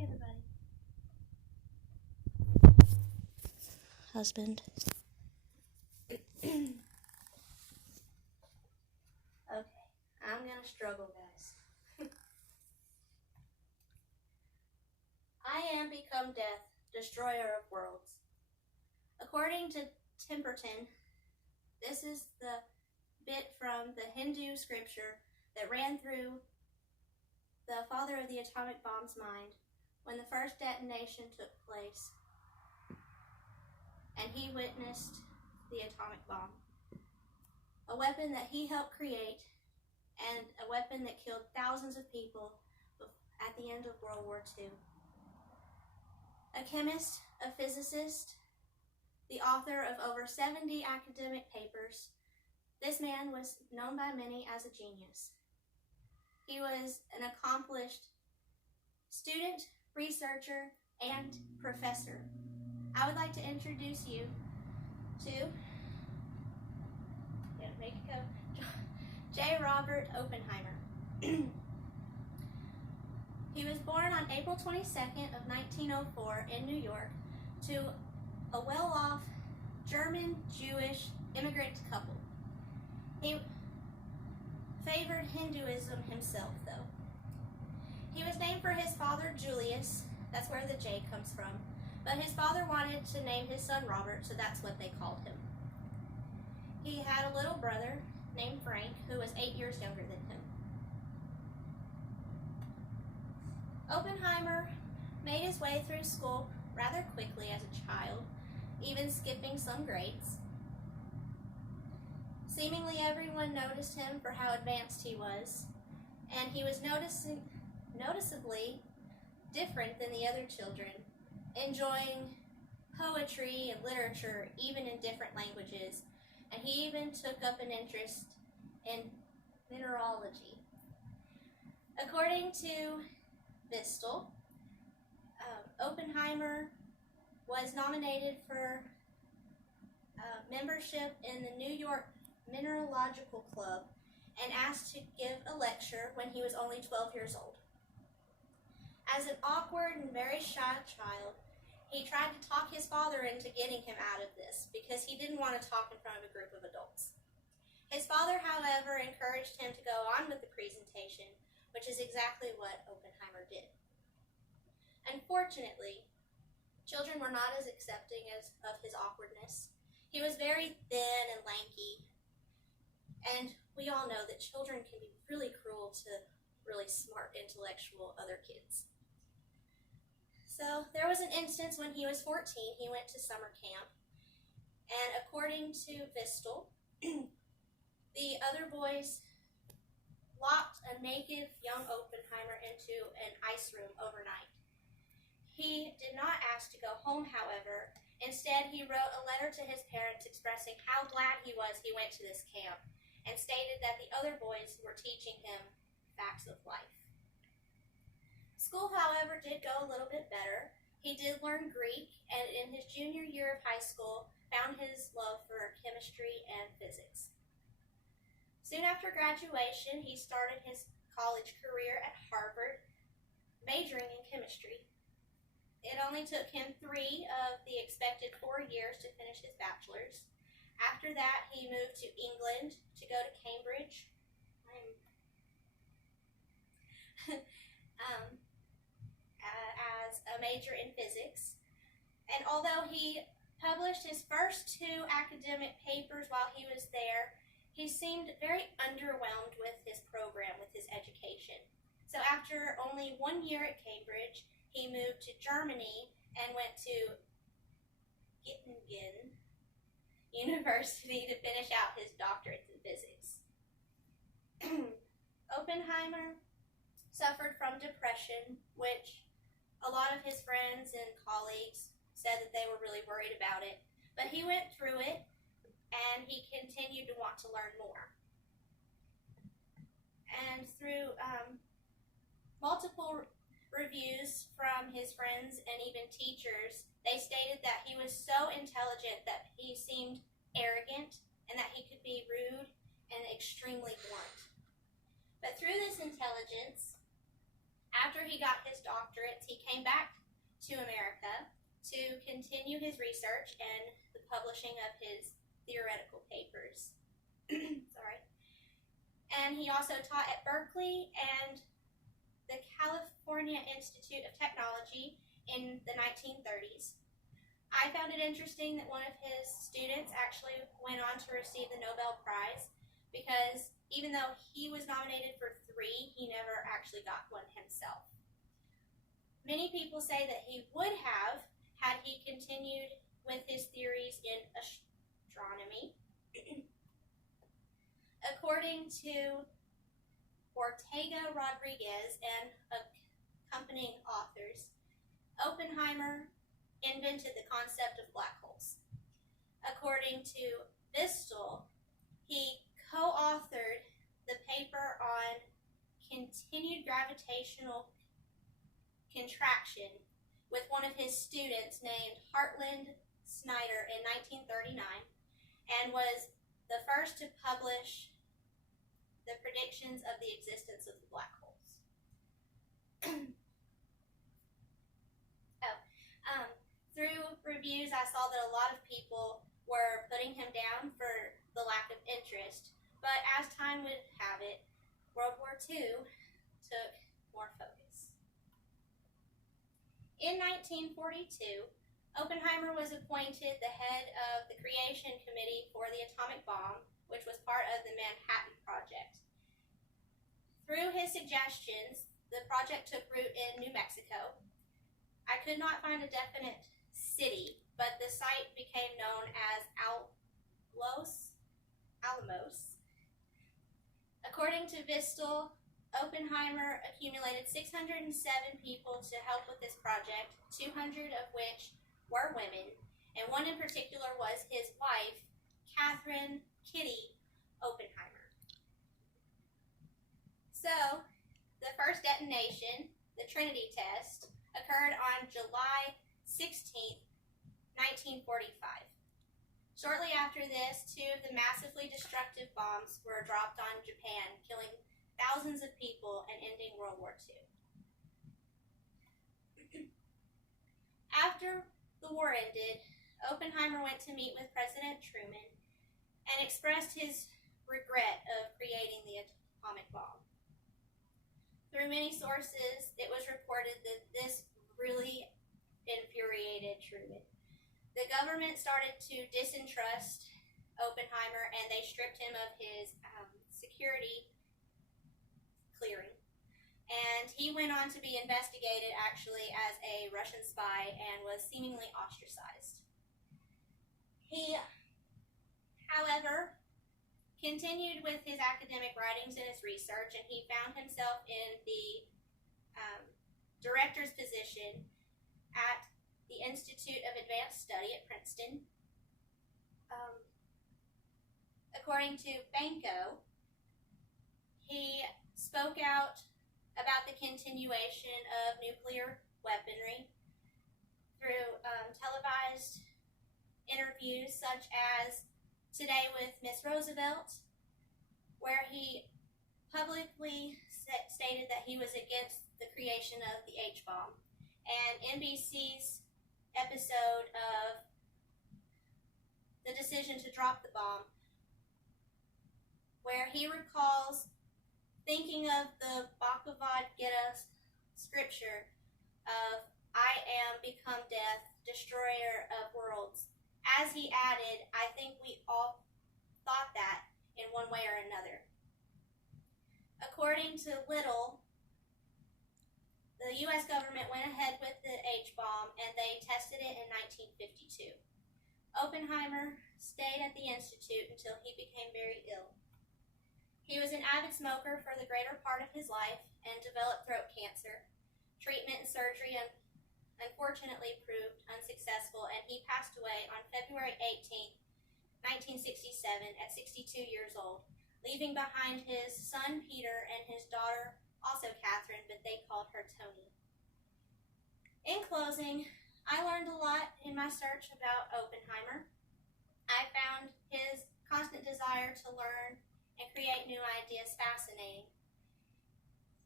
Hey, everybody. Husband. Okay, I'm gonna struggle, guys. I am become death, destroyer of worlds. According to Timperton, this is the bit from the Hindu scripture that ran through the father of the atomic bomb's mind when the first detonation took place and he witnessed the atomic bomb. A weapon that he helped create and a weapon that killed thousands of people at the end of World War II. A chemist, a physicist, the author of over 70 academic papers, this man was known by many as a genius. He was an accomplished student, researcher, and professor. I would like to introduce you to J. Robert Oppenheimer. He was born on April 22nd of 1904 in New York to a well-off German-Jewish immigrant couple. He favored Hinduism himself, though. He was named for his father, Julius. That's where the J comes from. But his father wanted to name his son Robert, so that's what they called him. He had a little brother named Frank, who was 8 years younger than him. Oppenheimer made his way through school rather quickly as a child, even skipping some grades. Seemingly everyone noticed him for how advanced he was, and he was noticeably different than the other children, enjoying poetry and literature even in different languages, and he even took up an interest in mineralogy. According to Vistel, Oppenheimer was nominated for membership in the New York Mineralogical Club and asked to give a lecture when he was only 12 years old. As an awkward and very shy child, he tried to talk his father into getting him out of this because he didn't want to talk in front of a group of adults. His father, however, encouraged him to go on with the presentation, which is exactly what Oppenheimer did. Unfortunately, children were not as accepting of his awkwardness. He was very thin and lanky, and we all know that children can be really cruel to really smart, intellectual other kids. So there was an instance when he was 14, he went to summer camp, and according to Vistel, the other boys locked a naked young Oppenheimer into an ice room overnight. He did not ask to go home, however. Instead, he wrote a letter to his parents expressing how glad he was he went to this camp and stated that the other boys were teaching him facts of life. School, however, did go a little bit better. He did learn Greek, and in his junior year of high school, found his love for chemistry and physics. Soon after graduation, he started his college career at Harvard, majoring in chemistry. It only took him 3 of the expected 4 years to finish his bachelor's. After that, he moved to England to go to Cambridge. As a major in physics. And although he published his first 2 academic papers while he was there, he seemed very underwhelmed with his program, with his education. So after only 1 year at Cambridge, he moved to Germany and went to Göttingen University to finish out his doctorate in physics. Oppenheimer suffered from depression, which a lot of his friends and colleagues said that they were really worried about it. But he went through it, and he continued to want to learn more. And through multiple reviews from his friends and even teachers, they stated that he was so intelligent that he seemed arrogant and that he could be rude and extremely blunt. But through this intelligence, After he got his doctorates, he came back to America to continue his research and the publishing of his theoretical papers. Sorry. And he also taught at Berkeley and the California Institute of Technology in the 1930s. I found it interesting that one of his students actually went on to receive the Nobel Prize, because even though he was nominated for 3, he never actually got one himself. Many people say that he would have had he continued with his theories in astronomy. According to Ortega Rodriguez and accompanying authors, Oppenheimer invented the concept of black holes. According to Bistel, he co-authored the paper on continued gravitational contraction with one of his students named Hartland Snyder in 1939, and was the first to publish the predictions of the existence of the black holes. Through reviews, I saw that a lot of people were putting him down for the lack of interest, but as time would have it, World War II took more focus. In 1942, Oppenheimer was appointed the head of the Creation Committee for the Atomic Bomb, which was part of the Manhattan Project. Through his suggestions, the project took root in New Mexico. I could not find a definite city, but the site became known as Alamos. According to Bistel, Oppenheimer accumulated 607 people to help with this project, 200 of which were women, and one in particular was his wife, Catherine Kitty Oppenheimer. So, the first detonation, the Trinity test, occurred on July 16, 1945. Shortly after this, 2 of the massively destructive bombs were dropped on Japan, killing thousands of people and ending World War II. After the war ended, Oppenheimer went to meet with President Truman and expressed his regret of creating the atomic bomb. Through many sources, it was reported that this really infuriated Truman. The government started to distrust Oppenheimer, and they stripped him of his security clearing. And he went on to be investigated actually as a Russian spy and was seemingly ostracized. He, however, continued with his academic writings and his research, and he found himself in the director's position at the Institute of Advanced Study at Princeton. According to Banco, he spoke out about the continuation of nuclear weaponry through televised interviews such as Today with Miss Roosevelt, where he publicly stated that he was against the creation of the H-bomb, and NBC's episode of the decision to drop the bomb, where he recalls thinking of the Bhagavad Gita scripture of I am become death, destroyer of worlds. As he added, I think we all thought that in one way or another. According to Little, the U.S. government went ahead with the H-bomb and they tested it in 1952. Oppenheimer stayed at the Institute until he became very ill. He was an avid smoker for the greater part of his life and developed throat cancer. Treatment and surgery unfortunately proved unsuccessful, and he passed away on February 18, 1967 at 62 years old, leaving behind his son Peter and his daughter, also Catherine, but they called her Tony. In closing, I learned a lot in my search about Oppenheimer. I found his constant desire to learn and create new ideas fascinating.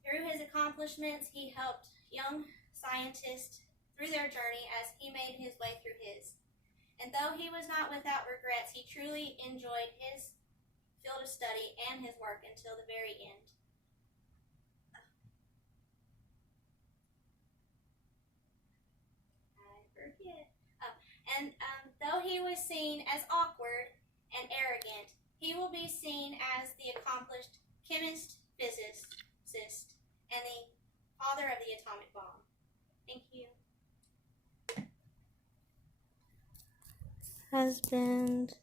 Through his accomplishments, he helped young scientists through their journey as he made his way through his. And though he was not without regrets, he truly enjoyed his field of study and his work until the very end. Though he was seen as awkward and arrogant, he will be seen as the accomplished chemist, physicist, and the father of the atomic bomb. Thank you. Husband.